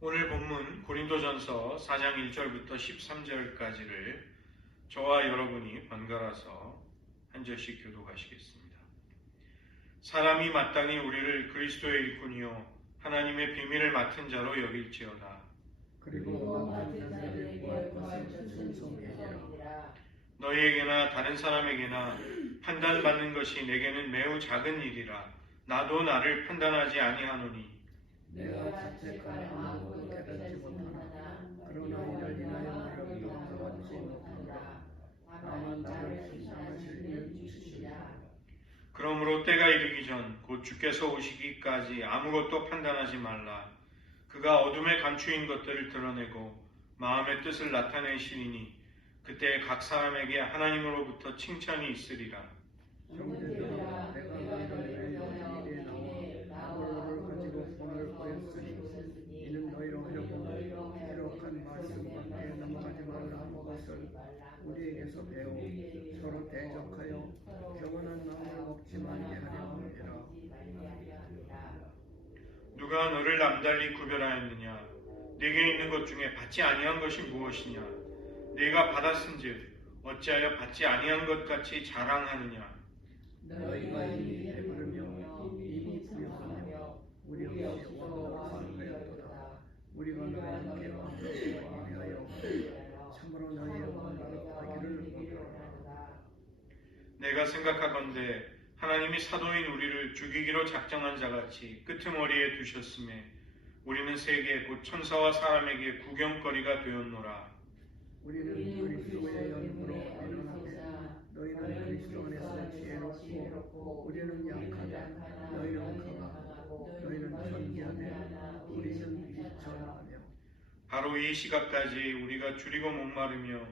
오늘 본문 고린도전서 4장 1절부터 13절까지를 저와 여러분이 번갈아서 한 절씩 교독하시겠습니다. 사람이 마땅히 우리를 그리스도의 일꾼이요 하나님의 비밀을 맡은 자로 여길지어다. 그리고 맡은 자들에게 구할 것은 손해니라. 너희에게나 다른 사람에게나 판단받는 것이 내게는 매우 작은 일이라. 나도 나를 판단하지 아니하노니 내가 자책하여 아무것도 깨닫지 못하나 그러나 이를 인하여 너를 용서하지 못한다. 다만 나를 신장하실 이를 주시리라. 그러므로 때가 이르기 전 곧 주께서 오시기까지 아무것도 판단하지 말라. 그가 어둠에 감추인 것들을 드러내고 마음의 뜻을 나타내시리니 그때 각 사람에게 하나님으로부터 칭찬이 있으리라. 형제들아, 내가 너희를 위하여 이에 나와 너를 가지고 본을 보였으니 이는 너희로 하여금 기록한 말씀밖에 넘어가지 말라 하는 것을 우리에게서 배워 서로 대적하여 경건한 마음을 먹지 말게 하려 함이라. 누가 너를 남달리 구별하였느냐? 네게 있는 것 중에 받지 아니한 것이 무엇이냐? 네가 받았은즉 어찌하여 받지 아니한 것 같이 자랑하느냐? 너희가 이미 배부르며 이미 부유하며 우리 없이 원망하는 거였도다. 우리가 너희에게 왕복하기 위하여 참으로 너희의 원망을 하기를 원하노라. 내가 생각하건대 하나님이 사도인 우리를 죽이기로 작정한 자같이 끄트머리에 두셨음에 우리는 세계 곧 천사와 사람에게 구경거리가 되었노라. 우리는 그리스도의 연으로 일어나되 너희는 그리스도 안에서 지혜롭고 우리는 약하다. 너희는 강하고 너희는 전기하되 우리는 비천하며. 바로 이 시각까지 우리가 줄이고 목마르며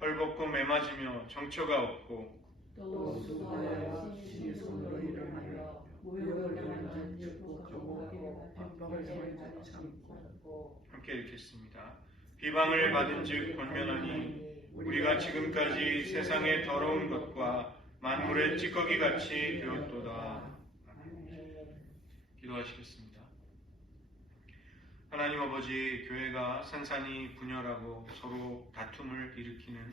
헐벗고 매맞으며 정처가 없고 또 수고하여 신이 손으로 일을 하며 무역을 당하는 축복하고 핍박을 당하는 참고. 함께 읽겠습니다. 비방을 받은 즉 권면하니 우리가 지금까지 세상의 더러운 것과 만물의 찌꺼기 같이 되었도다. 기도하시겠습니다. 하나님 아버지, 교회가 산산이 분열하고 서로 다툼을 일으키는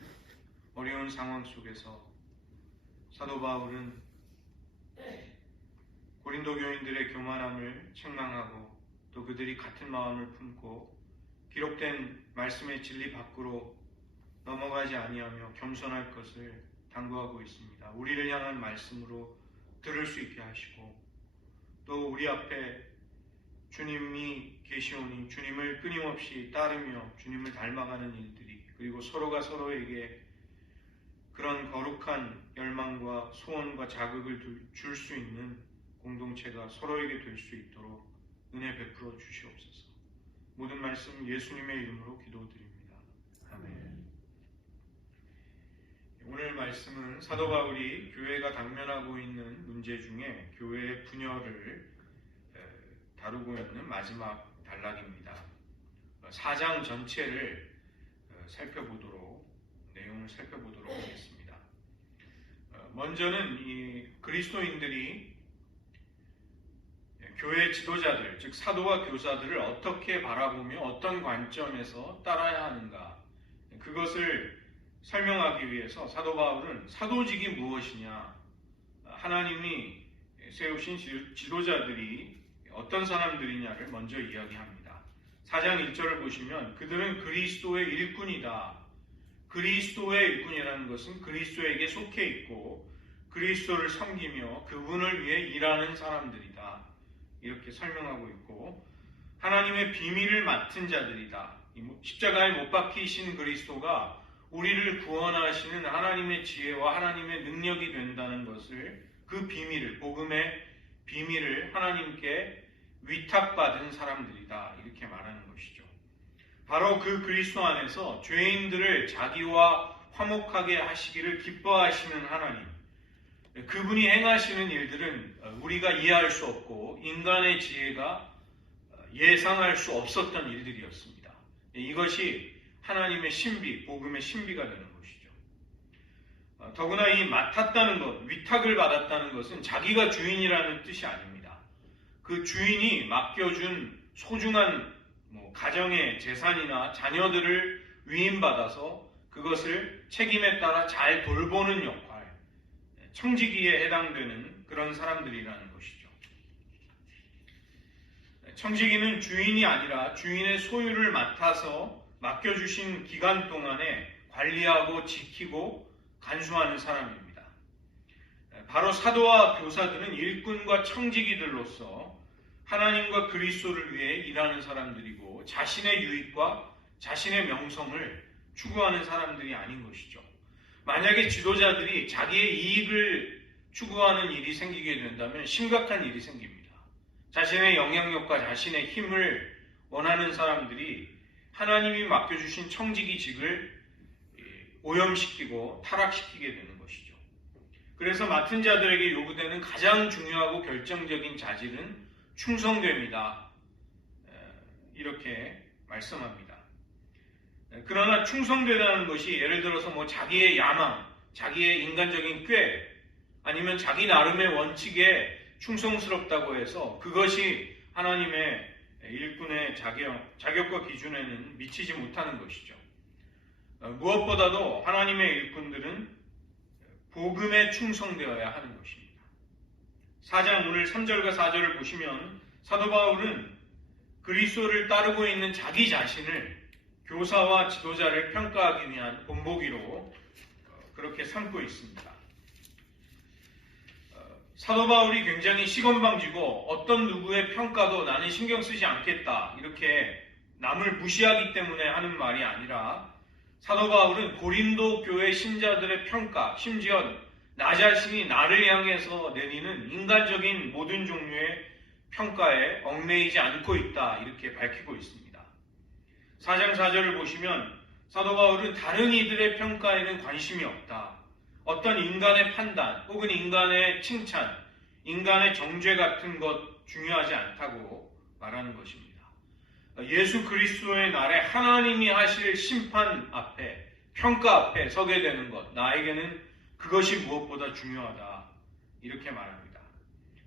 어려운 상황 속에서 사도 바울은 고린도 교인들의 교만함을 책망하고 또 그들이 같은 마음을 품고 기록된 말씀의 진리 밖으로 넘어가지 아니하며 겸손할 것을 당부하고 있습니다. 우리를 향한 말씀으로 들을 수 있게 하시고 또 우리 앞에 주님이 계시오니 주님을 끊임없이 따르며 주님을 닮아가는 일들이 그리고 서로가 서로에게 그런 거룩한 열망과 소원과 자극을 줄 수 있는 공동체가 서로에게 될 수 있도록 은혜 베풀어 주시옵소서. 모든 말씀 예수님의 이름으로 기도드립니다. 아멘. 오늘 말씀은 사도 바울이 교회가 당면하고 있는 문제 중에 교회의 분열을 다루고 있는 마지막 단락입니다. 4장 전체를 내용을 살펴보도록 하겠습니다. 먼저는 이 그리스도인들이 교회 지도자들, 즉 사도와 교사들을 어떻게 바라보며 어떤 관점에서 따라야 하는가, 그것을 설명하기 위해서 사도 바울은 사도직이 무엇이냐, 하나님이 세우신 지도자들이 어떤 사람들이냐를 먼저 이야기합니다. 4장 1절을 보시면 그들은 그리스도의 일꾼이다. 그리스도의 일꾼이라는 것은 그리스도에게 속해 있고 그리스도를 섬기며 그분을 위해 일하는 사람들이다. 이렇게 설명하고 있고, 하나님의 비밀을 맡은 자들이다. 십자가에 못 박히신 그리스도가 우리를 구원하시는 하나님의 지혜와 하나님의 능력이 된다는 것을, 그 비밀을, 복음의 비밀을 하나님께 위탁받은 사람들이다. 이렇게 말하는 것이죠. 바로 그 그리스도 안에서 죄인들을 자기와 화목하게 하시기를 기뻐하시는 하나님, 그분이 행하시는 일들은 우리가 이해할 수 없고 인간의 지혜가 예상할 수 없었던 일들이었습니다. 이것이 하나님의 신비, 복음의 신비가 되는 것이죠. 더구나 이 맡았다는 것, 위탁을 받았다는 것은 자기가 주인이라는 뜻이 아닙니다. 그 주인이 맡겨준 소중한 가정의 재산이나 자녀들을 위임받아서 그것을 책임에 따라 잘 돌보는 역할, 청지기에 해당되는 그런 사람들이라는 것이죠. 청지기는 주인이 아니라 주인의 소유를 맡아서 맡겨주신 기간 동안에 관리하고 지키고 간수하는 사람입니다. 바로 사도와 교사들은 일꾼과 청지기들로서 하나님과 그리스도를 위해 일하는 사람들이고 자신의 유익과 자신의 명성을 추구하는 사람들이 아닌 것이죠. 만약에 지도자들이 자기의 이익을 추구하는 일이 생기게 된다면 심각한 일이 생깁니다. 자신의 영향력과 자신의 힘을 원하는 사람들이 하나님이 맡겨주신 청지기직을 오염시키고 타락시키게 되는 것이죠. 그래서 맡은 자들에게 요구되는 가장 중요하고 결정적인 자질은 충성됨이다. 이렇게 말씀합니다. 그러나 충성되다는 것이 예를 들어서 자기의 야망, 자기의 인간적인 꾀, 아니면 자기 나름의 원칙에 충성스럽다고 해서 그것이 하나님의 일꾼의 자격과 기준에는 미치지 못하는 것이죠. 무엇보다도 하나님의 일꾼들은 복음에 충성되어야 하는 것입니다. 4장 오늘 3절과 4절을 보시면 사도 바울은 그리스도를 따르고 있는 자기 자신을 교사와 지도자를 평가하기 위한 본보기로 그렇게 삼고 있습니다. 사도 바울이 굉장히 시건방지고 어떤 누구의 평가도 나는 신경 쓰지 않겠다 이렇게 남을 무시하기 때문에 하는 말이 아니라 사도 바울은 고린도 교회 신자들의 평가, 심지어 나 자신이 나를 향해서 내리는 인간적인 모든 종류의 평가에 얽매이지 않고 있다 이렇게 밝히고 있습니다. 4장 4절을 보시면 사도 바울은 다른 이들의 평가에는 관심이 없다. 어떤 인간의 판단 혹은 인간의 칭찬, 인간의 정죄 같은 것 중요하지 않다고 말하는 것입니다. 예수 그리스도의 날에 하나님이 하실 심판 앞에, 평가 앞에 서게 되는 것, 나에게는 그것이 무엇보다 중요하다. 이렇게 말합니다.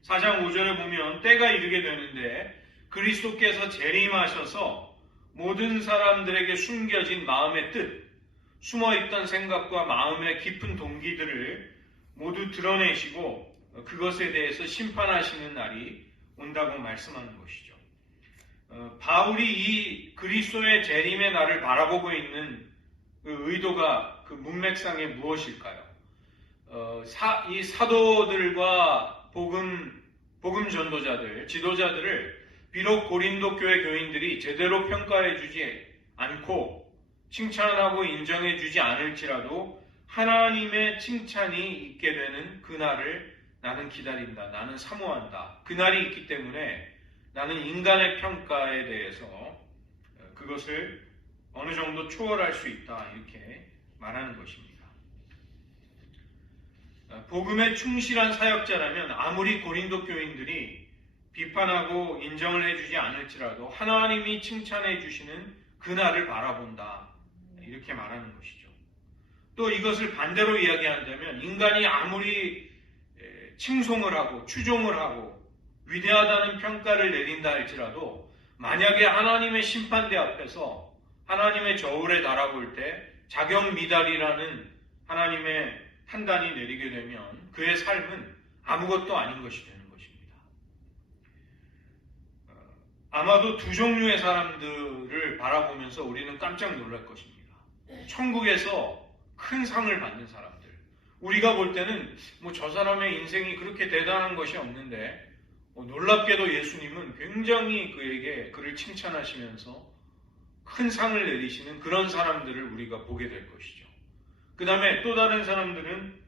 4장 5절에 보면 때가 이르게 되는데 그리스도께서 재림하셔서 모든 사람들에게 숨겨진 마음의 뜻, 숨어있던 생각과 마음의 깊은 동기들을 모두 드러내시고 그것에 대해서 심판하시는 날이 온다고 말씀하는 것이죠. 바울이 이 그리스도의 재림의 날을 바라보고 있는 그 의도가 그 문맥상에 무엇일까요? 이 사도들과 복음 전도자들, 지도자들을 비록 고린도 교회 교인들이 제대로 평가해 주지 않고 칭찬하고 인정해 주지 않을지라도 하나님의 칭찬이 있게 되는 그날을 나는 기다린다. 나는 사모한다. 그날이 있기 때문에 나는 인간의 평가에 대해서 그것을 어느 정도 초월할 수 있다. 이렇게 말하는 것입니다. 복음에 충실한 사역자라면 아무리 고린도 교인들이 비판하고 인정을 해주지 않을지라도 하나님이 칭찬해 주시는 그날을 바라본다. 이렇게 말하는 것이죠. 또 이것을 반대로 이야기한다면 인간이 아무리 칭송을 하고 추종을 하고 위대하다는 평가를 내린다 할지라도 만약에 하나님의 심판대 앞에서 하나님의 저울에 달아볼 때 자격미달이라는 하나님의 판단이 내리게 되면 그의 삶은 아무것도 아닌 것이 되는 것입니다. 아마도 두 종류의 사람들을 바라보면서 우리는 깜짝 놀랄 것입니다. 천국에서 큰 상을 받는 사람들. 우리가 볼 때는 저 사람의 인생이 그렇게 대단한 것이 없는데 놀랍게도 예수님은 굉장히 그를 칭찬하시면서 큰 상을 내리시는 그런 사람들을 우리가 보게 될 것이죠. 그 다음에 또 다른 사람들은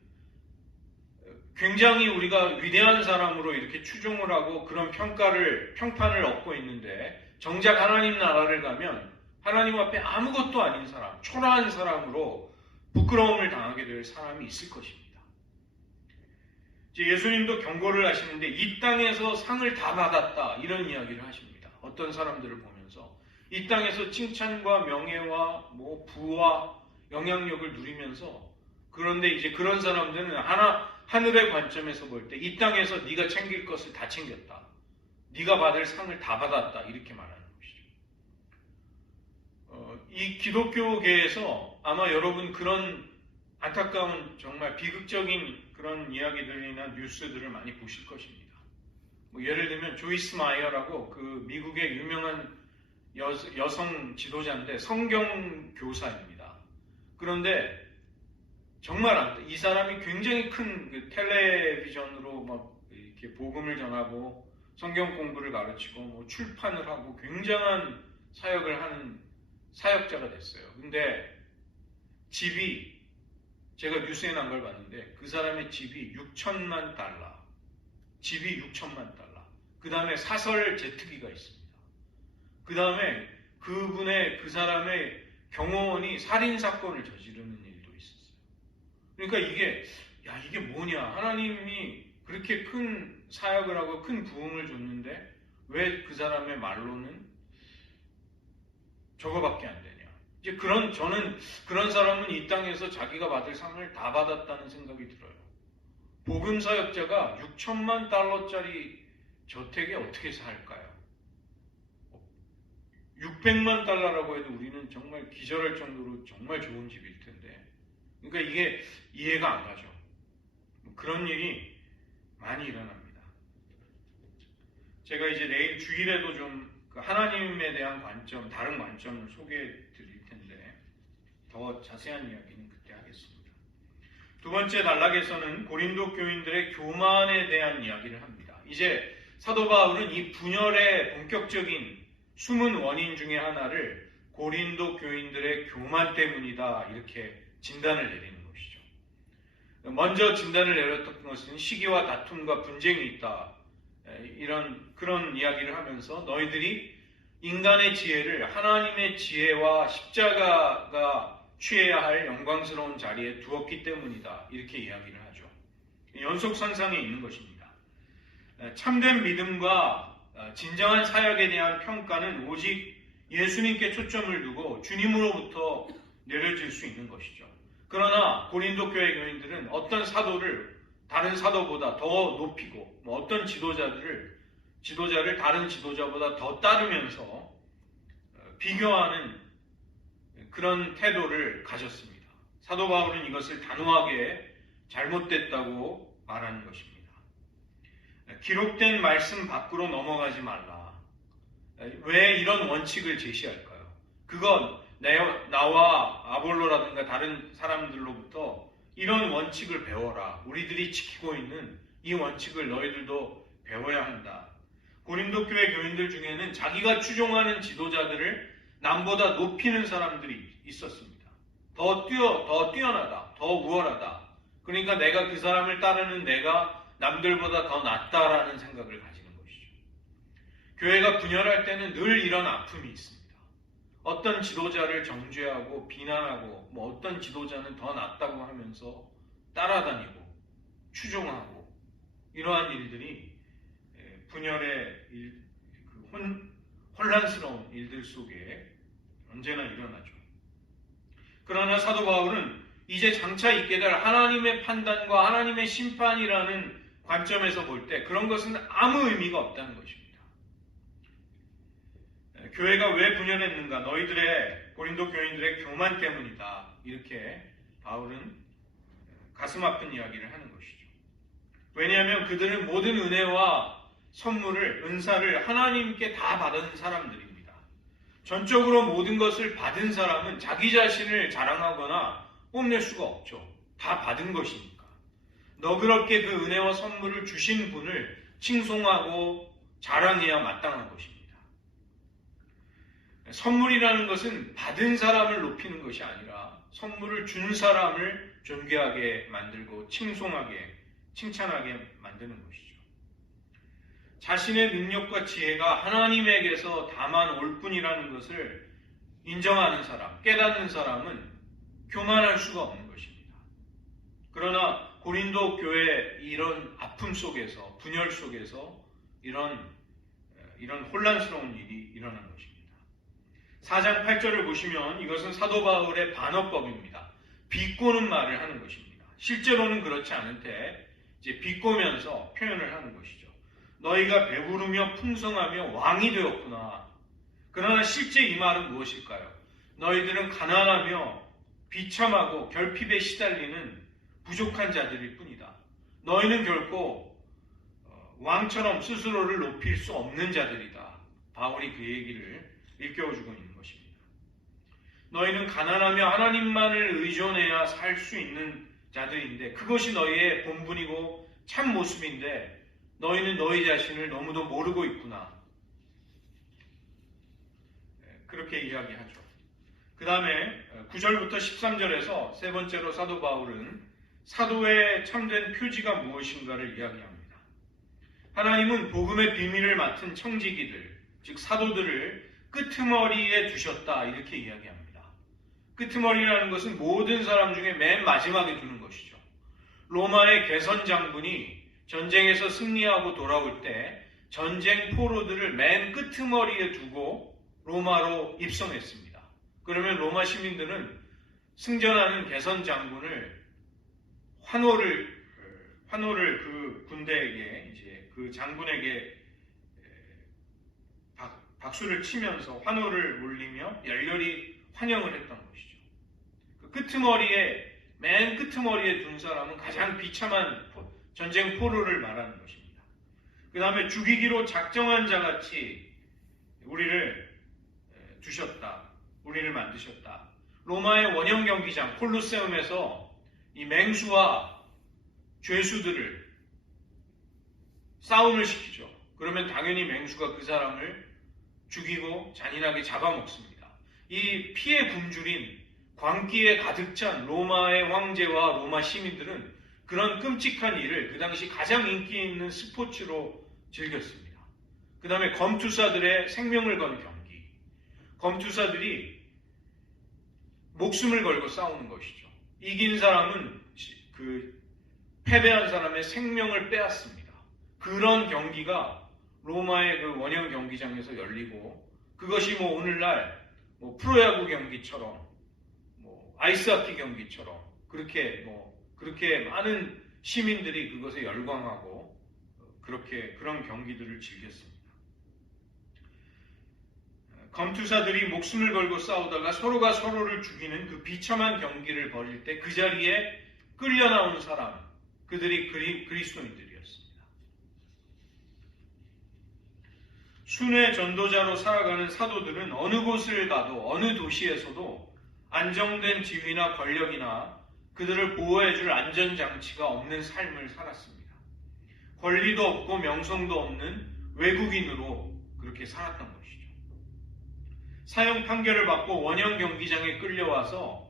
굉장히 우리가 위대한 사람으로 이렇게 추종을 하고 그런 평판을 얻고 있는데 정작 하나님 나라를 가면 하나님 앞에 아무것도 아닌 사람, 초라한 사람으로 부끄러움을 당하게 될 사람이 있을 것입니다. 예수님도 경고를 하시는데 이 땅에서 상을 다 받았다 이런 이야기를 하십니다. 어떤 사람들을 보면서 이 땅에서 칭찬과 명예와 부와 영향력을 누리면서 그런데 이제 그런 사람들은 하늘의 관점에서 볼 때 이 땅에서 네가 챙길 것을 다 챙겼다. 네가 받을 상을 다 받았다. 이렇게 말하는 것이죠. 이 기독교계에서 아마 여러분 그런 안타까운 정말 비극적인 그런 이야기들이나 뉴스들을 많이 보실 것입니다. 뭐 예를 들면 조이스 마이어라고 그 미국의 유명한 여성 지도자인데 성경 교사입니다. 그런데 정말 이 사람이 굉장히 큰 그 텔레비전으로 막 이렇게 복음을 전하고 성경 공부를 가르치고 뭐 출판을 하고 굉장한 사역을 하는 사역자가 됐어요. 근데 집이 제가 뉴스에 난 걸 봤는데 그 사람의 집이 6천만 달러. 집이 6천만 달러. 그 다음에 사설 제트기가 있습니다. 그 다음에 그 사람의 경호원이 살인사건을 저지르는 일도 있었어요. 그러니까 이게 뭐냐. 하나님이 그렇게 큰 사역을 하고 큰 부흥을 줬는데 왜 그 사람의 말로는 저거밖에 안 되냐. 이제 저는 그런 사람은 이 땅에서 자기가 받을 상을 다 받았다는 생각이 들어요. 복음 사역자가 6천만 달러짜리 저택에 어떻게 살까요? 600만 달러라고 해도 우리는 정말 기절할 정도로 정말 좋은 집일 텐데. 그러니까 이게 이해가 안 가죠. 그런 일이 많이 일어납니다. 제가 이제 내일 주일에도 좀 하나님에 대한 관점, 다른 관점을 소개해 드릴 텐데 더 자세한 이야기는 그때 하겠습니다. 두 번째 단락에서는 고린도 교인들의 교만에 대한 이야기를 합니다. 이제 사도 바울은 이 분열의 본격적인 숨은 원인 중에 하나를 고린도 교인들의 교만 때문이다 이렇게 진단을 내리는 것이죠. 먼저 진단을 내렸던 것은 시기와 다툼과 분쟁이 있다. 그런 이야기를 하면서 너희들이 인간의 지혜를 하나님의 지혜와 십자가가 취해야 할 영광스러운 자리에 두었기 때문이다. 이렇게 이야기를 하죠. 연속선상에 있는 것입니다. 참된 믿음과 진정한 사역에 대한 평가는 오직 예수님께 초점을 두고 주님으로부터 내려질 수 있는 것이죠. 그러나 고린도 교회 교인들은 어떤 사도를 다른 사도보다 더 높이고 어떤 지도자를 다른 지도자보다 더 따르면서 비교하는 그런 태도를 가졌습니다. 사도 바울은 이것을 단호하게 잘못됐다고 말하는 것입니다. 기록된 말씀 밖으로 넘어가지 말라. 왜 이런 원칙을 제시할까요? 그건 나와 아볼로라든가 다른 사람들로부터 이런 원칙을 배워라. 우리들이 지키고 있는 이 원칙을 너희들도 배워야 한다. 고린도 교회 교인들 중에는 자기가 추종하는 지도자들을 남보다 높이는 사람들이 있었습니다. 더 뛰어나다, 더 우월하다. 그러니까 내가 그 사람을 따르는 내가 남들보다 더 낫다라는 생각을 가지는 것이죠. 교회가 분열할 때는 늘 이런 아픔이 있습니다. 어떤 지도자를 정죄하고 비난하고 어떤 지도자는 더 낫다고 하면서 따라다니고 추종하고 이러한 일들이 분열의 혼란스러운 일들 속에 언제나 일어나죠. 그러나 사도 바울은 이제 장차 있게 될 하나님의 판단과 하나님의 심판이라는 관점에서 볼 때 그런 것은 아무 의미가 없다는 것입니다. 교회가 왜 분열했는가? 너희들의 고린도 교인들의 교만 때문이다. 이렇게 바울은 가슴 아픈 이야기를 하는 것이죠. 왜냐하면 그들은 모든 은혜와 선물을, 은사를 하나님께 다 받은 사람들입니다. 전적으로 모든 것을 받은 사람은 자기 자신을 자랑하거나 뽐낼 수가 없죠. 다 받은 것이니까. 너그럽게 그 은혜와 선물을 주신 분을 칭송하고 자랑해야 마땅한 것입니다. 선물이라는 것은 받은 사람을 높이는 것이 아니라 선물을 준 사람을 존귀하게 만들고 칭송하게, 칭찬하게 만드는 것이죠. 자신의 능력과 지혜가 하나님에게서 다만 올 뿐이라는 것을 인정하는 사람, 깨닫는 사람은 교만할 수가 없는 것입니다. 그러나 고린도 교회 이런 아픔 속에서, 분열 속에서 이런 혼란스러운 일이 일어난 것입니다. 4장 8절을 보시면 이것은 사도 바울의 반어법입니다. 비꼬는 말을 하는 것입니다. 실제로는 그렇지 않은데 이제 비꼬면서 표현을 하는 것이죠. 너희가 배부르며 풍성하며 왕이 되었구나. 그러나 실제 이 말은 무엇일까요? 너희들은 가난하며 비참하고 결핍에 시달리는 부족한 자들일 뿐이다. 너희는 결코 왕처럼 스스로를 높일 수 없는 자들이다. 바울이 그 얘기를 일깨워주고 있는 것입니다. 너희는 가난하며 하나님만을 의존해야 살 수 있는 자들인데 그것이 너희의 본분이고 참 모습인데 너희는 너희 자신을 너무도 모르고 있구나. 그렇게 이야기하죠. 그 다음에 9절부터 13절에서 세 번째로 사도 바울은 사도의 참된 표지가 무엇인가를 이야기합니다. 하나님은 복음의 비밀을 맡은 청지기들, 즉 사도들을 끄트머리에 두셨다 이렇게 이야기합니다. 끄트머리라는 것은 모든 사람 중에 맨 마지막에 두는 것이죠. 로마의 개선 장군이 전쟁에서 승리하고 돌아올 때 전쟁 포로들을 맨 끄트머리에 두고 로마로 입성했습니다. 그러면 로마 시민들은 승전하는 개선 장군을 환호를 그 군대에게 이제 그 장군에게 박수를 치면서 환호를 올리며 열렬히 환영을 했던 것이죠. 그 맨 끄트머리에 둔 사람은 가장 비참한 전쟁 포로를 말하는 것입니다. 그 다음에 죽이기로 작정한 자같이 우리를 두셨다. 우리를 만드셨다. 로마의 원형 경기장 콜로세움에서 이 맹수와 죄수들을 싸움을 시키죠. 그러면 당연히 맹수가 그 사람을 죽이고 잔인하게 잡아먹습니다. 이 피해 굶주린 광기에 가득 찬 로마의 황제와 로마 시민들은 그런 끔찍한 일을 그 당시 가장 인기 있는 스포츠로 즐겼습니다. 그 다음에 검투사들의 생명을 건 경기. 검투사들이 목숨을 걸고 싸우는 것이죠. 이긴 사람은 그 패배한 사람의 생명을 빼앗습니다. 그런 경기가 로마의 그 원형 경기장에서 열리고 그것이 오늘날 프로야구 경기처럼 아이스하키 경기처럼 그렇게 많은 시민들이 그것에 열광하고 그런 경기들을 즐겼습니다. 검투사들이 목숨을 걸고 싸우다가 서로가 서로를 죽이는 그 비참한 경기를 벌일 때 그 자리에 끌려 나온 사람, 그들이 그리스도인들이었습니다. 순회 전도자로 살아가는 사도들은 어느 곳을 가도 어느 도시에서도 안정된 지위나 권력이나 그들을 보호해줄 안전장치가 없는 삶을 살았습니다. 권리도 없고 명성도 없는 외국인으로 그렇게 살았던 것이죠. 사형 판결을 받고 원형 경기장에 끌려와서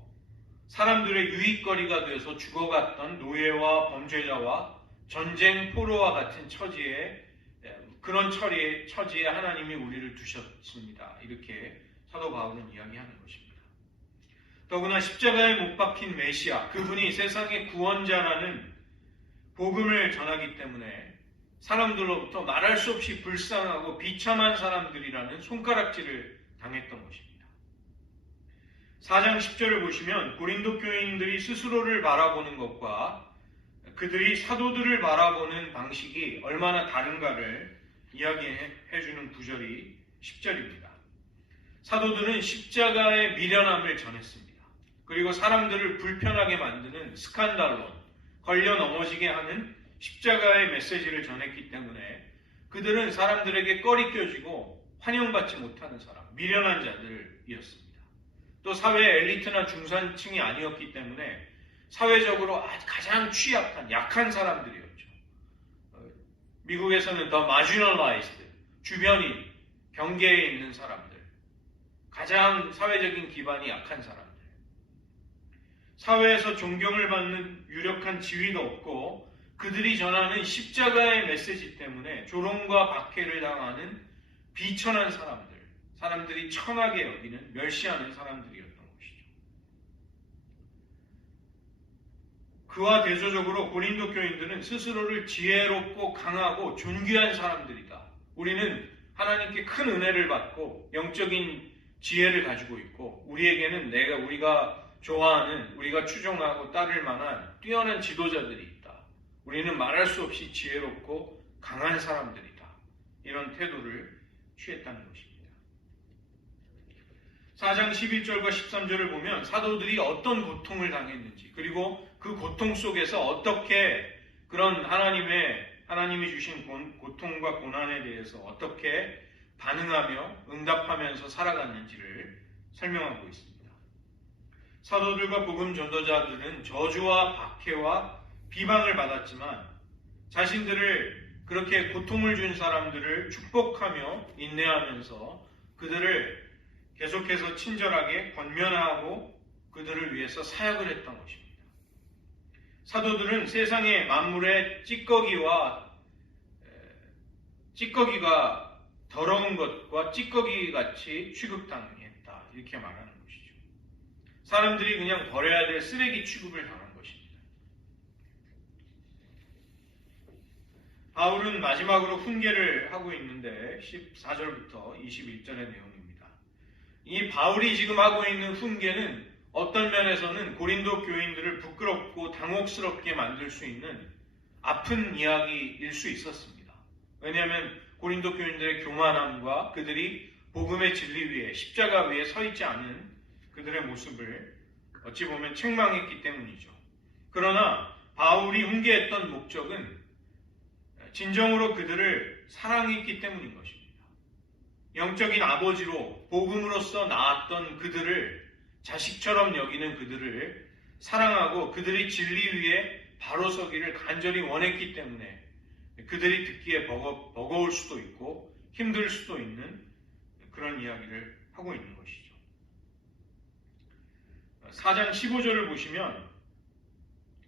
사람들의 유익거리가 되어서 죽어갔던 노예와 범죄자와 전쟁 포로와 같은 그런 처지에 하나님이 우리를 두셨습니다. 이렇게 사도 바울은 이야기하는 것입니다. 더구나 십자가에 못 박힌 메시아, 그분이 세상의 구원자라는 복음을 전하기 때문에 사람들로부터 말할 수 없이 불쌍하고 비참한 사람들이라는 손가락질을 당했던 것입니다. 4장 10절을 보시면 고린도 교인들이 스스로를 바라보는 것과 그들이 사도들을 바라보는 방식이 얼마나 다른가를 이야기해주는 구절이 10절입니다. 사도들은 십자가의 미련함을 전했습니다. 그리고 사람들을 불편하게 만드는 스칸달론, 걸려 넘어지게 하는 십자가의 메시지를 전했기 때문에 그들은 사람들에게 꺼리껴지고 환영받지 못하는 사람, 미련한 자들이었습니다. 또 사회 엘리트나 중산층이 아니었기 때문에 사회적으로 가장 취약한, 약한 사람들이었죠. 미국에서는 더 marginalized, 주변인, 경계에 있는 사람들, 가장 사회적인 기반이 약한 사람들, 사회에서 존경을 받는 유력한 지위도 없고 그들이 전하는 십자가의 메시지 때문에 조롱과 박해를 당하는 비천한 사람들이 천하게 여기는, 멸시하는 사람들이었던 것이죠. 그와 대조적으로 고린도 교인들은 스스로를 지혜롭고 강하고 존귀한 사람들이다. 우리는 하나님께 큰 은혜를 받고 영적인 지혜를 가지고 있고 우리에게는 우리가 좋아하는, 우리가 추종하고 따를 만한 뛰어난 지도자들이 있다. 우리는 말할 수 없이 지혜롭고 강한 사람들이다. 이런 태도를 취했다는 것입니다. 4장 11절과 13절을 보면 사도들이 어떤 고통을 당했는지, 그리고 그 고통 속에서 어떻게 그런 하나님이 주신 고통과 고난에 대해서 어떻게 반응하며 응답하면서 살아갔는지를 설명하고 있습니다. 사도들과 복음 전도자들은 저주와 박해와 비방을 받았지만 자신들을 그렇게 고통을 준 사람들을 축복하며 인내하면서 그들을 계속해서 친절하게 권면하고 그들을 위해서 사역을 했던 것입니다. 사도들은 세상의 만물의 찌꺼기가 더러운 것과 찌꺼기같이 취급당했다, 이렇게 말하는 것이죠. 사람들이 그냥 버려야 될 쓰레기 취급을 당한 것입니다. 바울은 마지막으로 훈계를 하고 있는데 14절부터 21절의 내용입니다. 이 바울이 지금 하고 있는 훈계는 어떤 면에서는 고린도 교인들을 부끄럽고 당혹스럽게 만들 수 있는 아픈 이야기일 수 있었습니다. 왜냐하면 고린도 교인들의 교만함과 그들이 복음의 진리 위에, 십자가 위에 서 있지 않은 그들의 모습을 어찌 보면 책망했기 때문이죠. 그러나 바울이 훈계했던 목적은 진정으로 그들을 사랑했기 때문인 것입니다. 영적인 아버지로 복음으로서 낳았던 그들을, 자식처럼 여기는 그들을 사랑하고 그들이 진리 위에 바로 서기를 간절히 원했기 때문에 그들이 듣기에 버거울 수도 있고 힘들 수도 있는 그런 이야기를 하고 있는 것이죠. 4장 15절을 보시면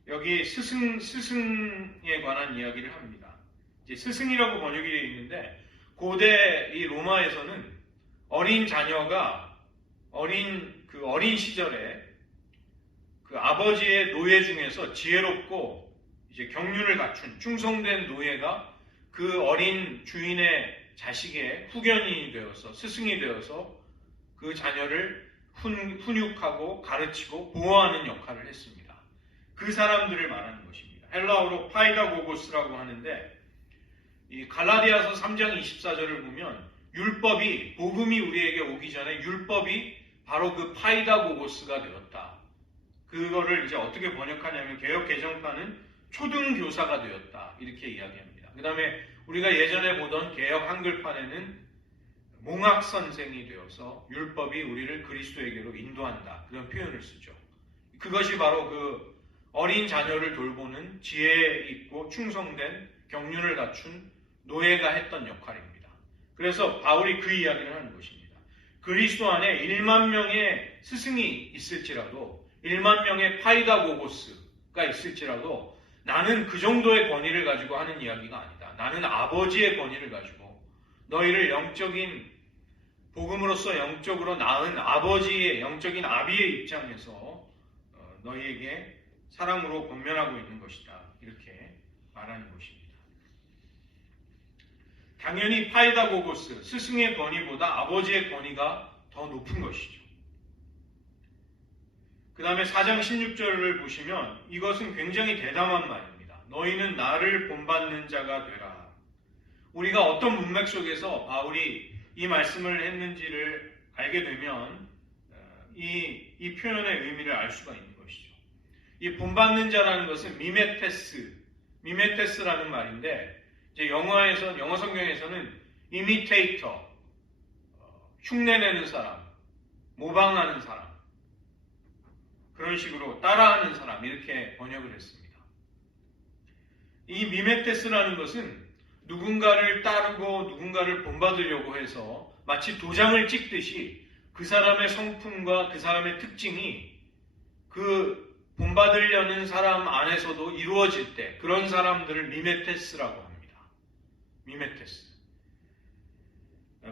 여기 스승에 관한 이야기를 합니다. 이제 스승이라고 번역이 되어 있는데 고대 이 로마에서는 어린 자녀가 어린 시절에 그 아버지의 노예 중에서 지혜롭고 이제 경륜을 갖춘 충성된 노예가 그 어린 주인의 자식의 후견인이 되어서, 스승이 되어서 그 자녀를 훈육하고 가르치고 보호하는 역할을 했습니다. 그 사람들을 말하는 것입니다. 헬라어로 파이다고고스라고 하는데 이 갈라디아서 3장 24절을 보면 율법이, 복음이 우리에게 오기 전에 율법이 바로 그 파이다고고스가 되었다. 그거를 이제 어떻게 번역하냐면 개역 개정판은 초등교사가 되었다, 이렇게 이야기합니다. 그 다음에 우리가 예전에 보던 개역 한글판에는 몽학 선생이 되어서 율법이 우리를 그리스도에게로 인도한다, 그런 표현을 쓰죠. 그것이 바로 그 어린 자녀를 돌보는 지혜 있고 충성된 경륜을 갖춘 노예가 했던 역할입니다. 그래서 바울이 그 이야기를 하는 것입니다. 그리스도 안에 1만 명의 스승이 있을지라도, 1만 명의 파이다고고스가 있을지라도 나는 그 정도의 권위를 가지고 하는 이야기가 아니다. 나는 아버지의 권위를 가지고 너희를 영적인 복음으로서 영적으로 낳은 아버지의, 영적인 아비의 입장에서 너희에게 사랑으로 권면하고 있는 것이다, 이렇게 말하는 것입니다. 당연히 파이다고고스, 스승의 권위보다 아버지의 권위가 더 높은 것이죠. 그 다음에 4장 16절을 보시면 이것은 굉장히 대담한 말입니다. 너희는 나를 본받는 자가 되라. 우리가 어떤 문맥 속에서 바울이 이 말씀을 했는지를 알게 되면 이 표현의 의미를 알 수가 있는 것이죠. 이 본받는 자라는 것은 미메테스라는 말인데, 이제 영어 성경에서는 이미테이터, 흉내내는 사람, 모방하는 사람, 그런 식으로 따라하는 사람, 이렇게 번역을 했습니다. 이 미메테스라는 것은 누군가를 따르고 누군가를 본받으려고 해서 마치 도장을 찍듯이 그 사람의 성품과 그 사람의 특징이 그 본받으려는 사람 안에서도 이루어질 때 그런 사람들을 미메테스라고 합니다. 미메테스.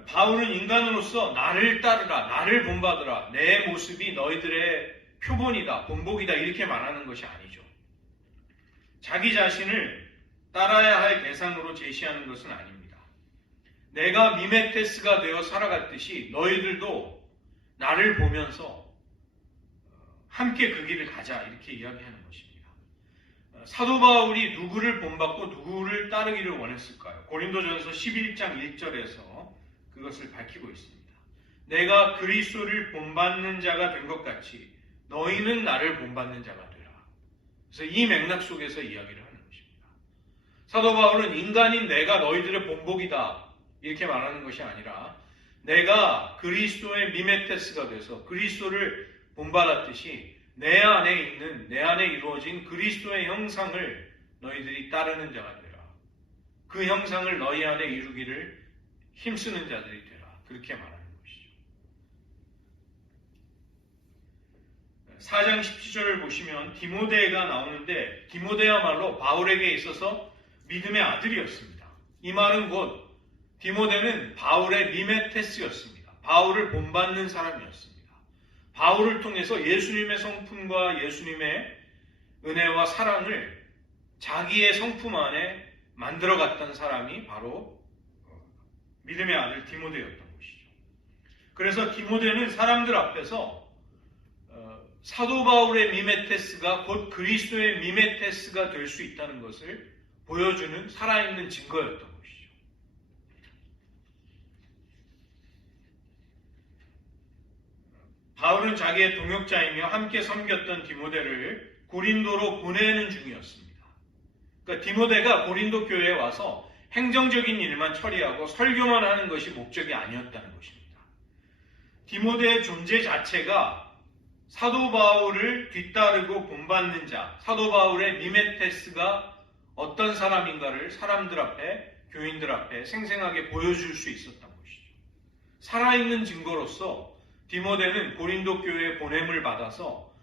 바울은 인간으로서 나를 따르라, 나를 본받으라, 내 모습이 너희들의 표본이다, 본보기다, 이렇게 말하는 것이 아니죠. 자기 자신을 따라야 할 대상으로 제시하는 것은 아닙니다. 내가 미메테스가 되어 살아갔듯이 너희들도 나를 보면서 함께 그 길을 가자, 이렇게 이야기하는 것입니다. 사도 바울이 누구를 본받고 누구를 따르기를 원했을까요? 고린도전서 11장 1절에서 그것을 밝히고 있습니다. 내가 그리스도를 본받는 자가 된 것 같이 너희는 나를 본받는 자가 되라. 그래서 이 맥락 속에서 이야기를 하는 것입니다. 사도 바울은 인간인 내가 너희들의 본복이다 이렇게 말하는 것이 아니라 내가 그리스도의 미메테스가 돼서 그리스도를 본받았듯이 내 안에 이루어진 그리스도의 형상을 너희들이 따르는 자가 되라. 그 형상을 너희 안에 이루기를 힘쓰는 자들이 되라. 그렇게 말하는 것이죠. 4장 17절을 보시면 디모데가 나오는데 디모데야말로 바울에게 있어서 믿음의 아들이었습니다. 이 말은 곧 디모데는 바울의 미메테스였습니다. 바울을 본받는 사람이었습니다. 바울을 통해서 예수님의 성품과 예수님의 은혜와 사랑을 자기의 성품 안에 만들어갔던 사람이 바로 믿음의 아들 디모데였던 것이죠. 그래서 디모데는 사람들 앞에서 사도 바울의 미메테스가 곧 그리스도의 미메테스가 될 수 있다는 것을 보여주는 살아있는 증거였던 것이죠. 바울은 자기의 동역자이며 함께 섬겼던 디모데를 고린도로 보내는 중이었습니다. 그러니까 디모데가 고린도 교회에 와서 행정적인 일만 처리하고 설교만 하는 것이 목적이 아니었다는 것입니다. 디모데의 존재 자체가 사도 바울을 뒤따르고 본받는 자, 사도 바울의 미메테스가 어떤 사람인가를 사람들 앞에, 교인들 앞에 생생하게 보여줄 수 있었던 것이죠. 살아있는 증거로서 디모데는 고린도 교회에 보냄을 받아서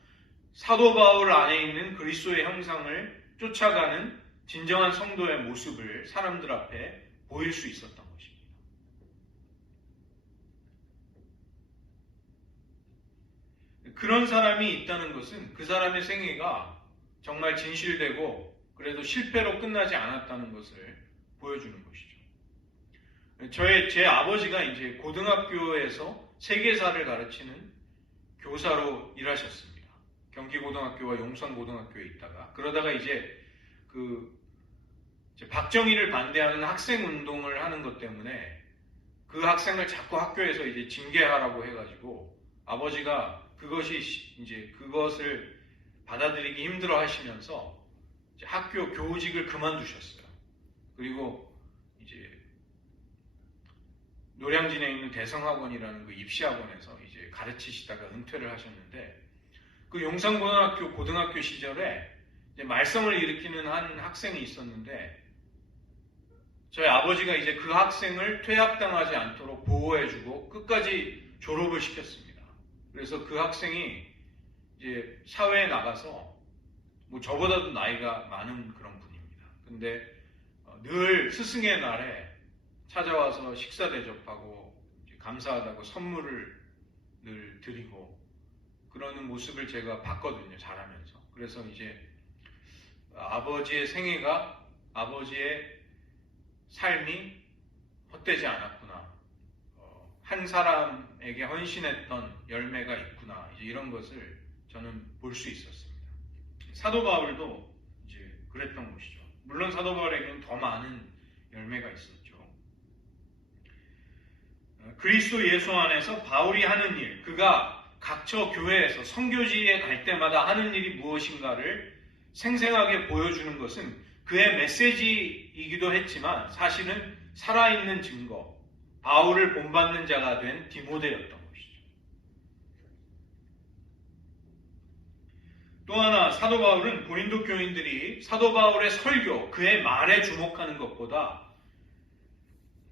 사도 바울 안에 있는 그리스도의 형상을 쫓아가는 진정한 성도의 모습을 사람들 앞에 보일 수 있었던 것입니다. 그런 사람이 있다는 것은 그 사람의 생애가 정말 진실되고 그래도 실패로 끝나지 않았다는 것을 보여주는 것이죠. 제 아버지가 이제 고등학교에서 세계사를 가르치는 교사로 일하셨습니다. 경기고등학교와 용산고등학교에 있다가 그러다가 이제 박정희를 반대하는 학생 운동을 하는 것 때문에 그 학생을 자꾸 학교에서 이제 징계하라고 해가지고 아버지가 그것을 받아들이기 힘들어 하시면서 이제 학교 교직을 그만두셨어요. 그리고 이제 노량진에 있는 대성학원이라는 그 입시학원에서 이제 가르치시다가 은퇴를 하셨는데 그 용산고등학교 고등학교 시절에 이제 말썽을 일으키는 한 학생이 있었는데 저희 아버지가 이제 그 학생을 퇴학당하지 않도록 보호해주고 끝까지 졸업을 시켰습니다. 그래서 그 학생이 이제 사회에 나가서 뭐 저보다도 나이가 많은 그런 분입니다. 근데 늘 스승의 날에 찾아와서 식사 대접하고 감사하다고 선물을 늘 드리고 그러는 모습을 제가 봤거든요. 자라면서. 그래서 이제 아버지의 생애가 아버지의 삶이 헛되지 않았구나. 한 사람에게 헌신했던 열매가 있구나. 이제 이런 것을 저는 볼 수 있었습니다. 사도 바울도 이제 그랬던 것이죠. 물론 사도 바울에게는 더 많은 열매가 있었죠. 그리스도 예수 안에서 바울이 하는 일, 그가 각처 교회에서 선교지에 갈 때마다 하는 일이 무엇인가를 생생하게 보여주는 것은 그의 메시지이기도 했지만 사실은 살아있는 증거, 바울을 본받는 자가 된 디모데였던 것이죠. 또 하나 사도 바울은 고린도 교인들이 사도 바울의 설교, 그의 말에 주목하는 것보다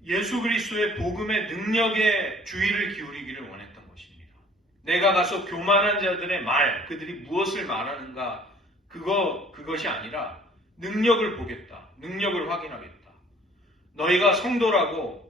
예수 그리스도의 복음의 능력에 주의를 기울이기를 원했던 것입니다. 내가 가서 교만한 자들의 말, 그들이 무엇을 말하는가 그것이 아니라 능력을 보겠다. 능력을 확인하겠다. 너희가 성도라고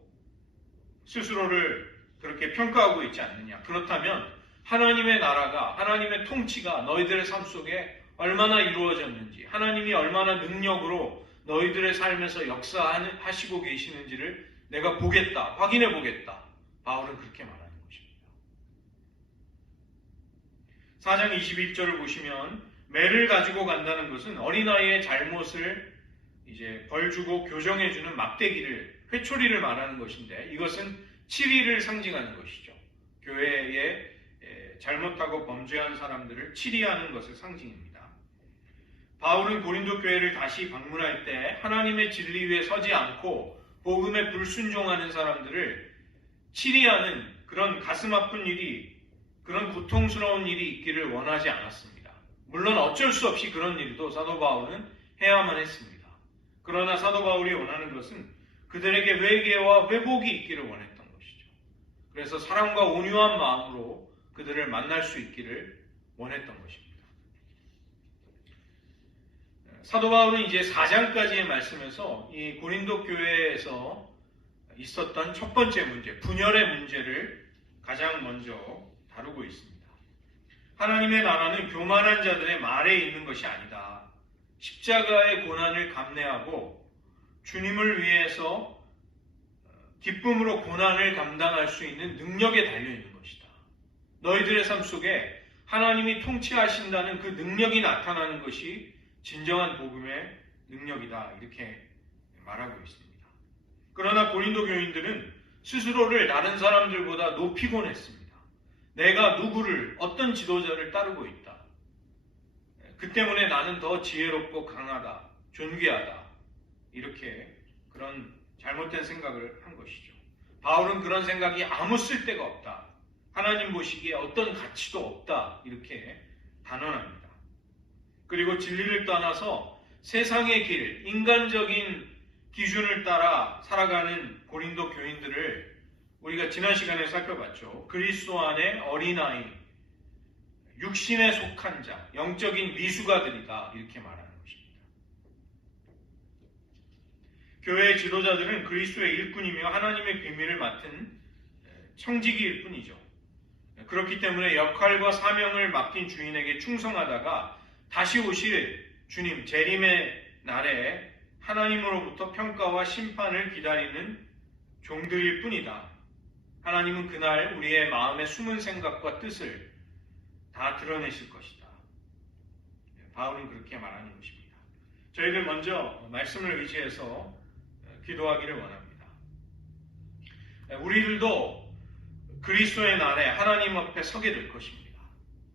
스스로를 그렇게 평가하고 있지 않느냐. 그렇다면 하나님의 나라가, 하나님의 통치가 너희들의 삶 속에 얼마나 이루어졌는지, 하나님이 얼마나 능력으로 너희들의 삶에서 역사하시고 계시는지를 내가 보겠다, 확인해 보겠다. 바울은 그렇게 말하는 것입니다. 4장 21절을 보시면 매를 가지고 간다는 것은 어린아이의 잘못을 이제 벌주고 교정해주는 막대기를, 회초리를 말하는 것인데 이것은 치리를 상징하는 것이죠. 교회에 잘못하고 범죄한 사람들을 치리하는 것을 상징입니다. 바울은 고린도 교회를 다시 방문할 때 하나님의 진리 위에 서지 않고 복음에 불순종하는 사람들을 치리하는 그런 가슴 아픈 일이, 그런 고통스러운 일이 있기를 원하지 않았습니다. 물론 어쩔 수 없이 그런 일도 사도 바울은 해야만 했습니다. 그러나 사도 바울이 원하는 것은 그들에게 회개와 회복이 있기를 원했던 것이죠. 그래서 사랑과 온유한 마음으로 그들을 만날 수 있기를 원했던 것입니다. 사도 바울은 이제 4장까지의 말씀에서 이 고린도 교회에서 있었던 첫 번째 문제, 분열의 문제를 가장 먼저 다루고 있습니다. 하나님의 나라는 교만한 자들의 말에 있는 것이 아니다. 십자가의 고난을 감내하고 주님을 위해서 기쁨으로 고난을 감당할 수 있는 능력에 달려있는 것이다. 너희들의 삶 속에 하나님이 통치하신다는 그 능력이 나타나는 것이 진정한 복음의 능력이다. 이렇게 말하고 있습니다. 그러나 고린도 교인들은 스스로를 다른 사람들보다 높이곤 했습니다. 내가 누구를, 어떤 지도자를 따르고 있다. 그 때문에 나는 더 지혜롭고 강하다, 존귀하다. 이렇게 그런 잘못된 생각을 한 것이죠. 바울은 그런 생각이 아무 쓸데가 없다. 하나님 보시기에 어떤 가치도 없다. 이렇게 단언합니다. 그리고 진리를 떠나서 세상의 길, 인간적인 기준을 따라 살아가는 고린도 교인들을 우리가 지난 시간에 살펴봤죠. 그리스도 안에 어린아이, 육신에 속한 자, 영적인 미숙아들이다. 이렇게 말하는 것입니다. 교회의 지도자들은 그리스도의 일꾼이며 하나님의 비밀을 맡은 청지기일 뿐이죠. 그렇기 때문에 역할과 사명을 맡긴 주인에게 충성하다가 다시 오실 주님, 재림의 날에 하나님으로부터 평가와 심판을 기다리는 종들일 뿐이다. 하나님은 그날 우리의 마음의 숨은 생각과 뜻을 다 드러내실 것이다. 바울은 그렇게 말하는 것입니다. 저희들 먼저 말씀을 의지해서 기도하기를 원합니다. 우리들도 그리스도의 날에 하나님 앞에 서게 될 것입니다.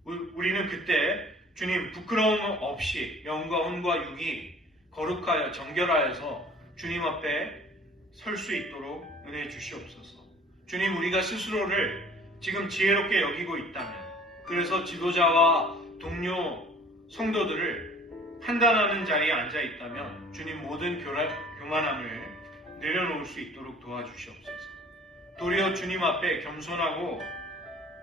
우리는 그때 주님 부끄러움 없이 영과 혼과 육이 거룩하여 정결하여서 주님 앞에 설 수 있도록 은혜해 주시옵소서. 주님, 우리가 스스로를 지금 지혜롭게 여기고 있다면, 그래서 지도자와 동료 성도들을 판단하는 자리에 앉아 있다면 주님 모든 교만함을 내려놓을 수 있도록 도와주시옵소서. 도리어 주님 앞에 겸손하고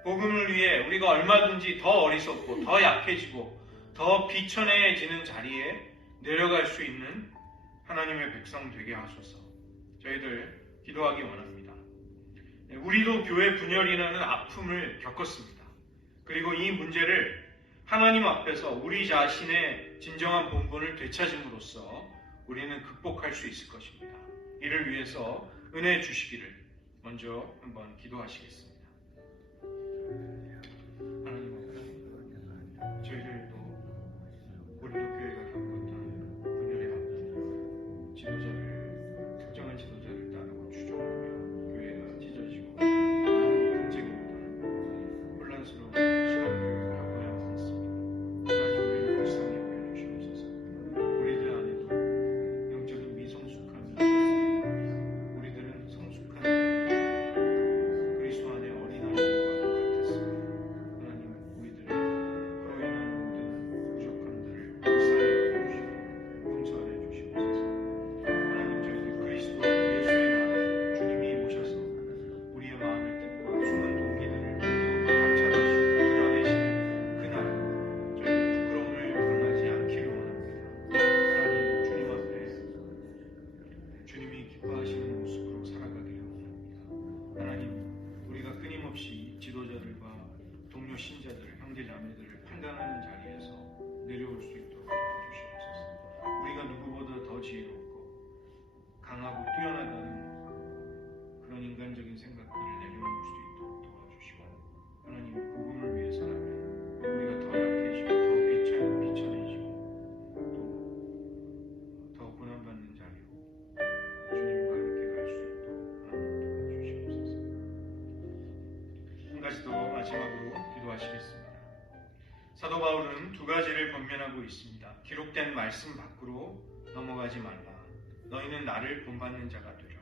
복음을 위해 우리가 얼마든지 더 어리석고 더 약해지고 더 비천해지는 자리에 내려갈 수 있는 하나님의 백성 되게 하소서. 저희들 기도하기 원합니다. 우리도 교회 분열이라는 아픔을 겪었습니다. 그리고 이 문제를 하나님 앞에서 우리 자신의 진정한 본분을 되찾음으로써 우리는 극복할 수 있을 것입니다. 이를 위해서 은혜 주시기를 먼저 한번 기도하시겠습니다. 하나님 아버지, 저희들도 고린도 교회가 겪었던 분열의 아픔, 지도자를, 특정한 지도자를 따르고 추종하며 교회가 찢어지고 많은 분쟁이 혼란스러운 시간들을 겪어야 했습니다. 하나님, 우리를 불쌍히 여겨주시옵소서. 우리들 안에도 영적인 미성숙함이 있었습니다. 우리들은 성숙한 그리스도 안에 어린아이들과 같았습니다. 하나님, 우리들의 그로 인한 모든 부족함들을 불쌍히 여겨주시고 용서하여 주시옵소서. 하나님, 저희들 그리스도 예수의 날에 주님이 오셔서 우리의 마음의 뜻과 숨은 동기들을 모두 감찰하시고 드러내시는 그날 저희들 부끄러움을 당하지 않기를 원합니다. 하나님, 주님 앞에 주님이 기뻐하시는 모습으로 살아가기를 원합니다. 하나님, 우리가 끊임없이 지도자들과 동료 신자들, 형제 자매들을 판단하는 자리에서 내려올 수 있도록 도와주시옵소서. 우리가 누구보다 더 지혜롭고 강하고 뛰어나다는 그런 인간적인 생각들을 내려놓을 수 있도록 도와주시고, 하나님, 복음을 위해서라면 우리가 더 약해지고 더 비천해지고 또 더 고난받는 자리로 주님과 함께 갈 수 있도록 하나님 도와주시옵소서. 한 가지 더 마지막으로 기도하시겠습니다. 사도 바울은 두 가지를 권면하고 있습니다. 기록된 말씀 밖으로 넘어가지 말라. 너희는 나를 본받는 자가 되라.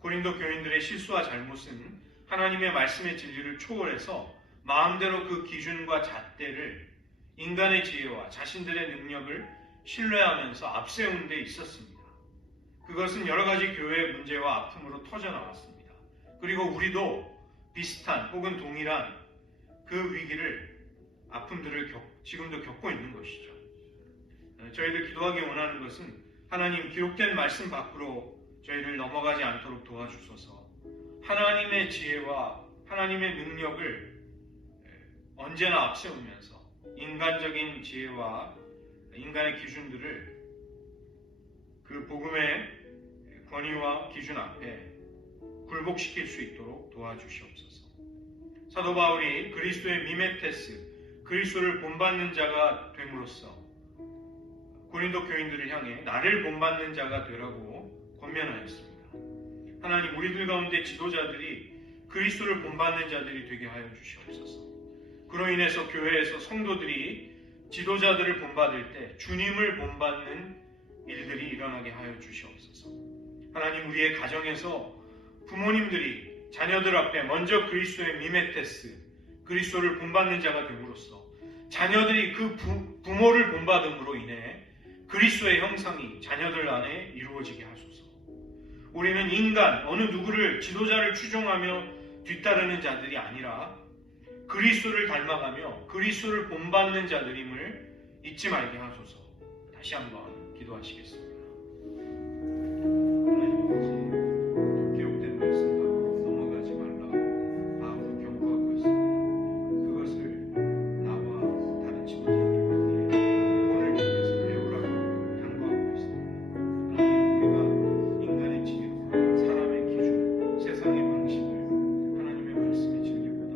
고린도 교인들의 실수와 잘못은 하나님의 말씀의 진리를 초월해서 마음대로 그 기준과 잣대를 인간의 지혜와 자신들의 능력을 신뢰하면서 앞세운 데 있었습니다. 그것은 여러 가지 교회의 문제와 아픔으로 터져나왔습니다. 그리고 우리도 비슷한 혹은 동일한 그 위기를, 아픔들을 지금도 겪고 있는 것이죠. 저희들 기도하기 원하는 것은 하나님, 기록된 말씀 밖으로 저희를 넘어가지 않도록 도와주소서. 하나님의 지혜와 하나님의 능력을 언제나 앞세우면서 인간적인 지혜와 인간의 기준들을 그 복음의 권위와 기준 앞에 굴복시킬 수 있도록 도와주시옵소서. 사도 바울이 그리스도의 미메테스, 그리스도를 본받는 자가 됨으로써 고린도 교인들을 향해 나를 본받는 자가 되라고 권면하였습니다. 하나님, 우리들 가운데 지도자들이 그리스도를 본받는 자들이 되게 하여 주시옵소서. 그로 인해서 교회에서 성도들이 지도자들을 본받을 때 주님을 본받는 일들이 일어나게 하여 주시옵소서. 하나님, 우리의 가정에서 부모님들이 자녀들 앞에 먼저 그리스도의 미메테스, 그리스도를 본받는 자가 됨으로써 자녀들이 그 부모를 본받음으로 인해 그리스도의 형상이 자녀들 안에 이루어지게 하소서. 우리는 인간, 어느 누구를 지도자를 추종하며 뒤따르는 자들이 아니라 그리스도를 닮아가며 그리스도를 본받는 자들임을 잊지 말게 하소서. 다시 한번 기도하시겠습니다. 하나님 아버지, 기록된 말씀 밖으로 넘어가지 말라고 마음으로 경고하고 있습니다. 그것을 나와 다른 친구들에게 오늘 통해서 배우라고 당부하고 있습니다. 하나님, 우리가 인간의 지혜와 사람의 기준, 세상의 방식을 하나님의 말씀의 진리보다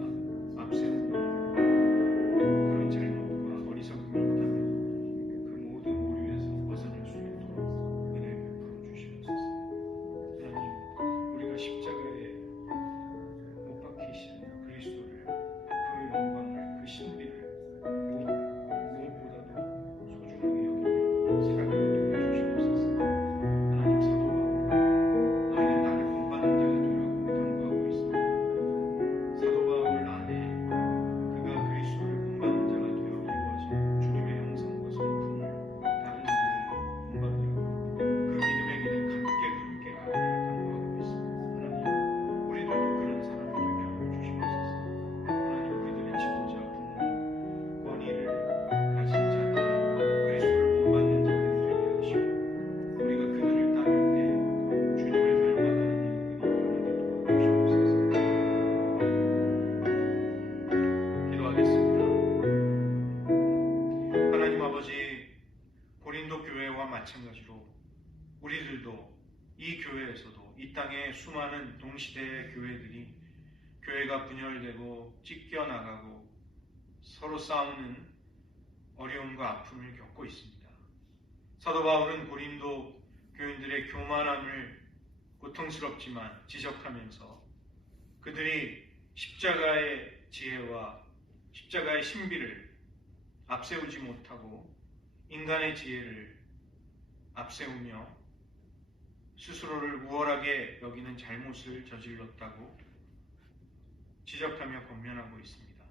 앞세우고 그런 잘못과 어리석음이 있다면 그 모든 오류에서 벗어날 수 있도록 은혜를 베풀어 주시옵소서. 하나님, 우리가 십자가에 못 박히신 그리스도를, 그 영광을, 그 신비를 무엇보다도 소중하게 여기며 살아가게 도와주시옵소서. 하나님, 사도 바울은 너희는 나를 본받는 자가 되라고 당부하고 있습니다. 사도 바울 안에 그가 그리스도를 본받는 자가 되어 이루어진 주님의 형상과 성품을 다른 이들을 본받으려고 그 믿음의 길을 함께 그렇게 가기를 당부하고 있습니다. 하나님, 우리들도 그런 사람이 되게 하여 주시옵소서. 하나님, 우리들의 지도자, 부모, 권위를 가진 자들이 그리스도를 본받는 자들이 되게 하시고 우리가 그들을 따를 때 주님을 닮아가는 일들이 일어나게 도와주시옵소서. 기도하겠습니다. 하나님 아버지, 고린도 교회와 마찬가지로 우리들도 이 교회에서도 이 땅의 수많은 동시대의 교회들이 교회가 분열되고 찢겨나가고 서로 싸우는 어려움과 아픔을 겪고 있습니다. 사도 바울은 고린도 교인들의 교만함을 고통스럽지만 지적하면서 그들이 십자가의 지혜와 십자가의 신비를 앞세우지 못하고 인간의 지혜를 앞세우며 스스로를 우월하게 여기는 잘못을 저질렀다고 지적하며 권면하고 있습니다.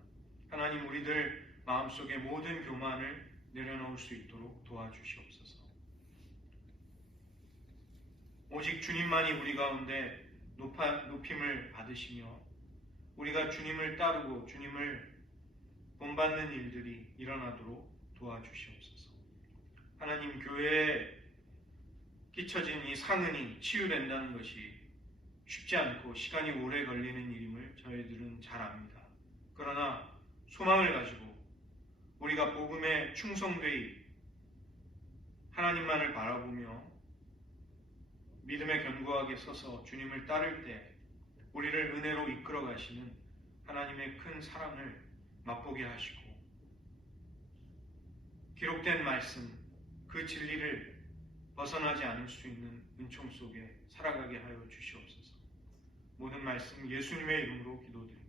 하나님, 우리들 마음속에 모든 교만을 내려놓을 수 있도록 도와주시옵소서. 오직 주님만이 우리 가운데 높임을 받으시며 우리가 주님을 따르고 주님을 본받는 일들이 일어나도록 도와주시옵소서. 하나님, 교회에 끼쳐진 이 상흔이 치유된다는 것이 쉽지 않고 시간이 오래 걸리는 일임을 저희들은 잘 압니다. 그러나 소망을 가지고 우리가 복음에 충성되이 하나님만을 바라보며 믿음에 견고하게 서서 주님을 따를 때 우리를 은혜로 이끌어 가시는 하나님의 큰 사랑을 맛보게 하시고 기록된 말씀, 그 진리를 벗어나지 않을 수 있는 은총 속에 살아가게 하여 주시옵소서. 모든 말씀 예수님의 이름으로 기도드립니다.